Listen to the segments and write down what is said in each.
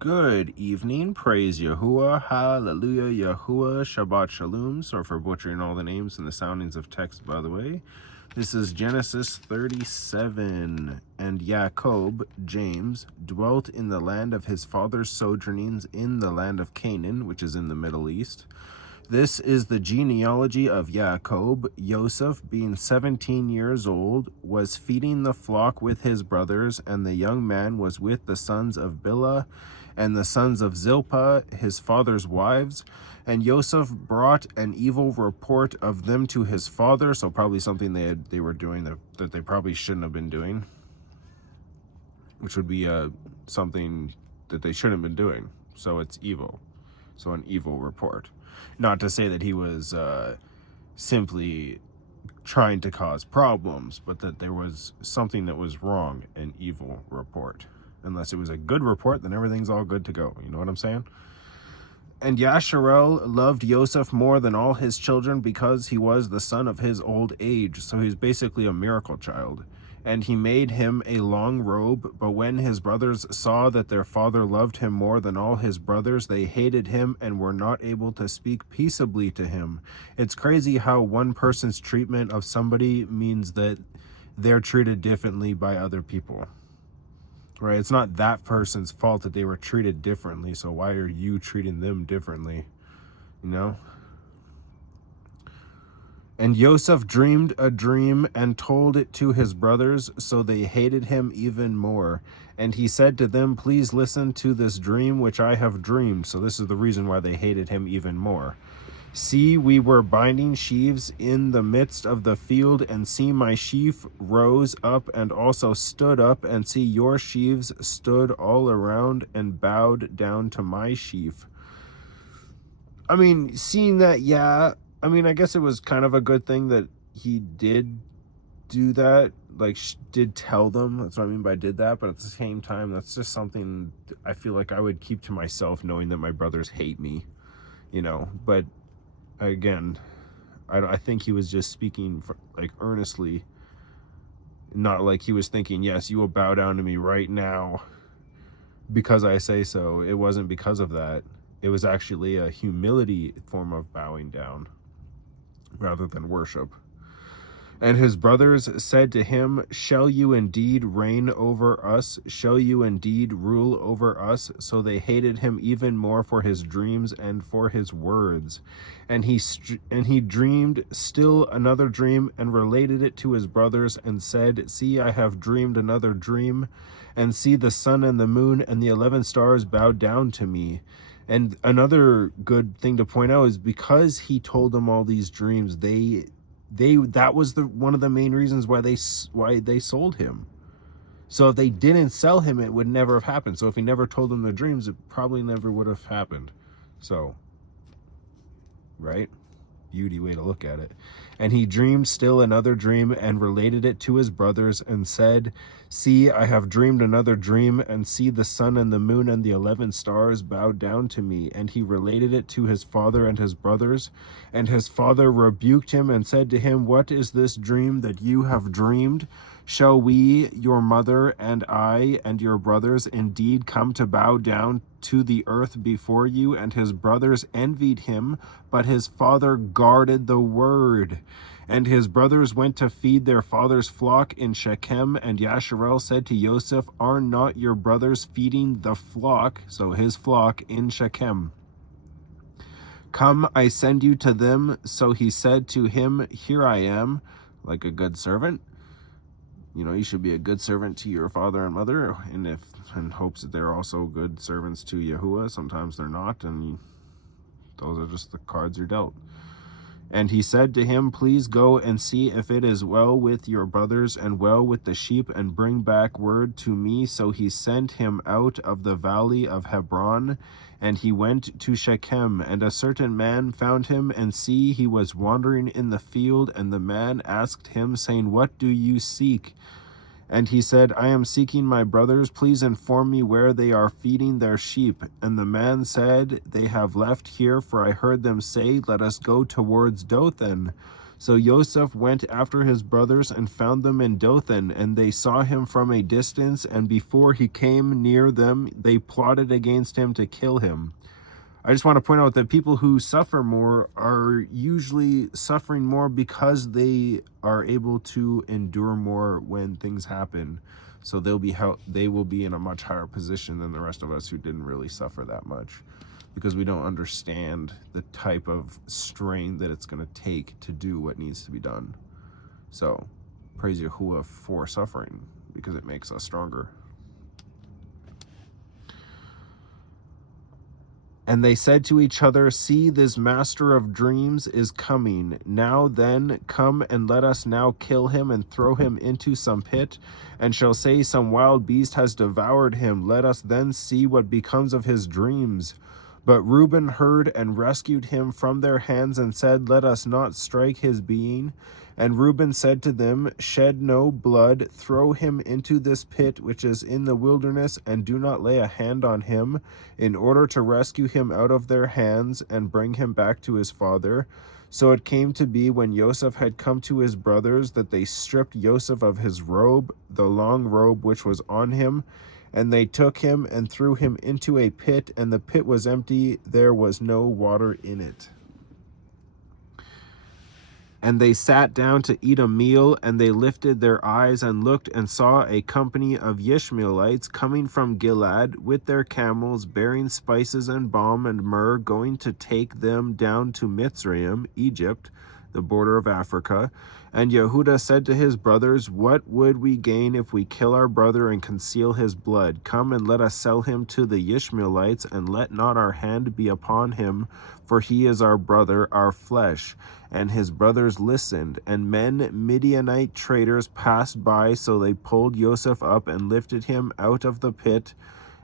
Good evening. Praise Yahuwah. Hallelujah. Yahuwah. Shabbat Shalom. Sorry for butchering all the names and the soundings of text, by the way. This is Genesis 37. And Jacob, James, dwelt in the land of his father's sojournings in the land of Canaan, which is in the Middle East. This is the genealogy of Jacob. Joseph, being 17 years old, was feeding the flock with his brothers, and the young man was with the sons of Bilhah and the sons of Zilpah, his father's wives. And Joseph brought an evil report of them to his father, so probably something they were doing that they probably shouldn't have been doing, which would be something that they shouldn't have been doing. So it's evil. So an evil report. Not to say that he was simply trying to cause problems, but that there was something that was wrong, an evil report. Unless it was a good report, then everything's all good to go. You know what I'm saying? And Yasharel loved Joseph more than all his children because he was the son of his old age. So he's basically a miracle child. And he made him a long robe. But when his brothers saw that their father loved him more than all his brothers, they hated him and were not able to speak peaceably to him. It's crazy how one person's treatment of somebody means that they're treated differently by other people. Right? It's not that person's fault that they were treated differently, so why are you treating them differently? You know? And Joseph dreamed a dream and told it to his brothers, so they hated him even more. And he said to them, "Please listen to this dream which I have dreamed." So this is the reason why they hated him even more. "See, we were binding sheaves in the midst of the field, and see, my sheaf rose up and also stood up, and see, your sheaves stood all around and bowed down to my sheaf." I mean, seeing that, yeah, I mean, I guess it was kind of a good thing that he did do that, like, did tell them. That's what I mean by did that, but at the same time, that's just something I feel like I would keep to myself, knowing that my brothers hate me, you know, but again, I think he was just speaking for, like, earnestly, not like he was thinking, yes, you will bow down to me right now because I say so. It wasn't because of that. It was actually a humility form of bowing down rather than worship. And his brothers said to him, "Shall you indeed reign over us? Shall you indeed rule over us?" So they hated him even more for his dreams and for his words. And he dreamed still another dream and related it to his brothers and said, "See, I have dreamed another dream, and see, the sun and the moon and the 11 stars bow down to me." And another good thing to point out is because he told them all these dreams, that was one of the main reasons why they sold him. So if they didn't sell him, it would never have happened. So if he never told them the dreams, it probably never would have happened. So, right? Beauty way to look at it. And he dreamed still another dream and related it to his brothers and said, "See, I have dreamed another dream, and see, the sun and the moon and the 11 stars bowed down to me." And he related it to his father and his brothers. And his father rebuked him and said to him, "What is this dream that you have dreamed? Shall we, your mother and I and your brothers, indeed come to bow down to the earth before you?" And his brothers envied him, but his father guarded the word. And his brothers went to feed their father's flock in Shechem. And Yasharel said to Joseph, "Are not your brothers feeding the flock," so his flock, "in Shechem? Come, I send you to them." So he said to him, "Here I am," like a good servant. You know, you should be a good servant to your father and mother, and in hopes that they're also good servants to Yahuwah. Sometimes they're not, and those are just the cards you're dealt. And he said to him, "Please go and see if it is well with your brothers and well with the sheep, and bring back word to me." So he sent him out of the valley of Hebron, and he went to Shechem. And a certain man found him, and see, he was wandering in the field. And the man asked him, saying, "What do you seek?" And he said, "I am seeking my brothers. Please inform me where they are feeding their sheep." And the man said, "They have left here, for I heard them say, 'Let us go towards Dothan.'" So Joseph went after his brothers and found them in Dothan, and they saw him from a distance, and before he came near them, they plotted against him to kill him. I just want to point out that people who suffer more are usually suffering more because they are able to endure more when things happen. So they will be in a much higher position than the rest of us who didn't really suffer that much, because we don't understand the type of strain that it's going to take to do what needs to be done. So praise Yahuwah for suffering, because it makes us stronger. And they said to each other, see, this master of dreams is coming. Now then, come and let us now kill him and throw him into some pit, and shall say some wild beast has devoured him. Let us then see what becomes of his dreams. But Reuben heard and rescued him from their hands and said, let us not strike his being. And Reuben said to them, shed no blood, throw him into this pit which is in the wilderness, and do not lay a hand on him, in order to rescue him out of their hands and bring him back to his father. So it came to be, when Joseph had come to his brothers, that they stripped Joseph of his robe, the long robe which was on him, and they took him and threw him into a pit, and the pit was empty, there was no water in it. And they sat down to eat a meal, and they lifted their eyes and looked and saw a company of Ishmaelites coming from Gilead with their camels, bearing spices and balm and myrrh, going to take them down to Mitzrayim, Egypt, the border of Africa. And Yehuda said to his brothers, what would we gain if we kill our brother and conceal his blood? Come and let us sell him to the Ishmaelites, and let not our hand be upon him, for he is our brother, our flesh. And his brothers listened, and men, Midianite traders, passed by, so they pulled Joseph up and lifted him out of the pit,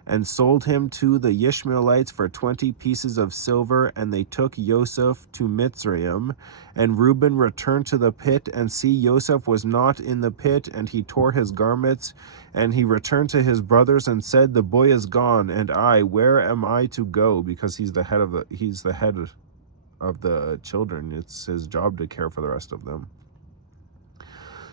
and sold him to the Ishmaelites for 20 pieces of silver, and they took Joseph to Mitzrayim. And Reuben returned to the pit, and see, Joseph was not in the pit, and he tore his garments, and he returned to his brothers and said, the boy is gone, and I, where am I to go? Because he's the head of the children. It's his job to care for the rest of them.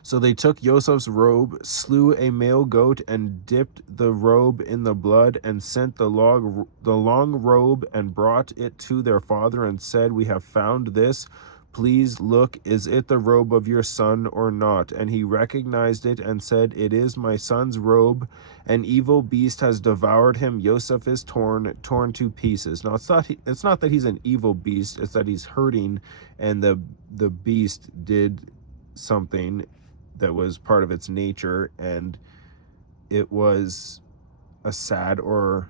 So they took Joseph's robe, slew a male goat, and dipped the robe in the blood, and sent the long robe, and brought it to their father, and said, we have found this. Please look, is it the robe of your son or not? And he recognized it and said, it is my son's robe. An evil beast has devoured him. Joseph is torn to pieces. Now, it's not that he's an evil beast. It's that he's hurting, and the beast did something that was part of its nature, and it was a sad or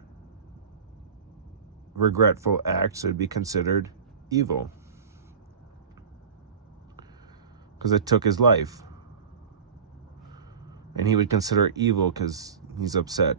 regretful act, so it'd be considered evil, because it took his life, and he would consider it evil because he's upset.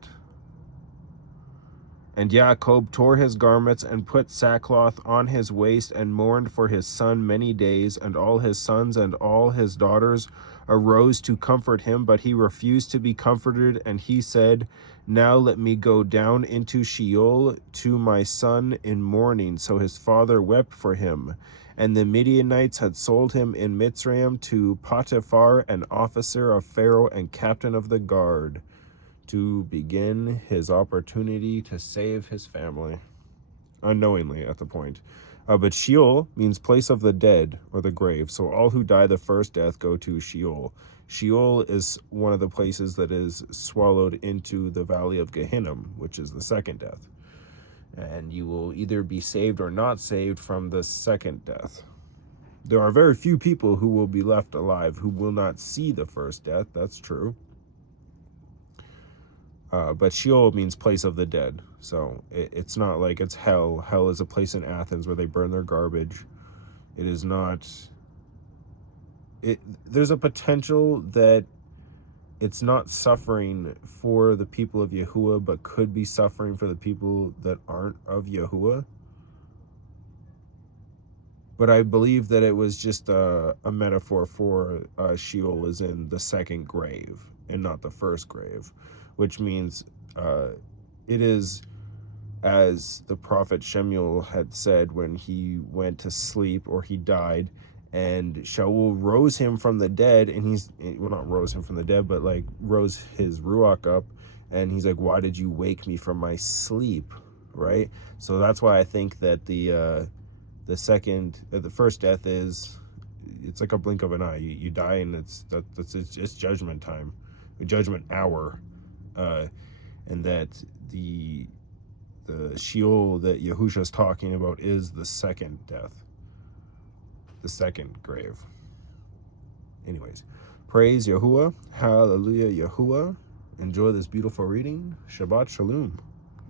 And Jacob tore his garments and put sackcloth on his waist and mourned for his son many days, and all his sons and all his daughters arose to comfort him, but he refused to be comforted, and he said, now let me go down into Sheol to my son in mourning. So his father wept for him. And the Midianites had sold him in Mitzrayim to Potiphar, an officer of Pharaoh and captain of the guard, to begin his opportunity to save his family, unknowingly at the point. But Sheol means place of the dead, or the grave. So all who die the first death go to Sheol. Sheol is one of the places that is swallowed into the valley of Gehenna, which is the second death. And you will either be saved or not saved from the second death. There are very few people who will be left alive who will not see the first death. That's true. But Sheol means place of the dead. So it's not like it's hell. Hell is a place in Athens where they burn their garbage. It is not... There's a potential that it's not suffering for the people of Yahuwah, but could be suffering for the people that aren't of Yahuwah. But I believe that it was just a metaphor for Sheol is in the second grave and not the first grave, which means it is as the prophet Shemuel had said when he went to sleep, or he died, And Shaul rose him from the dead, and well, not rose him from the dead, but like rose his ruach up, and he's like, why did you wake me from my sleep, right? So that's why I think that the first death it's like a blink of an eye. You die, and it's judgment time, judgment hour, and that the Sheol that Yahusha's talking about is the second death, the second grave. Anyways, praise Yahuwah, hallelujah Yahuwah. Enjoy this beautiful reading. Shabbat Shalom.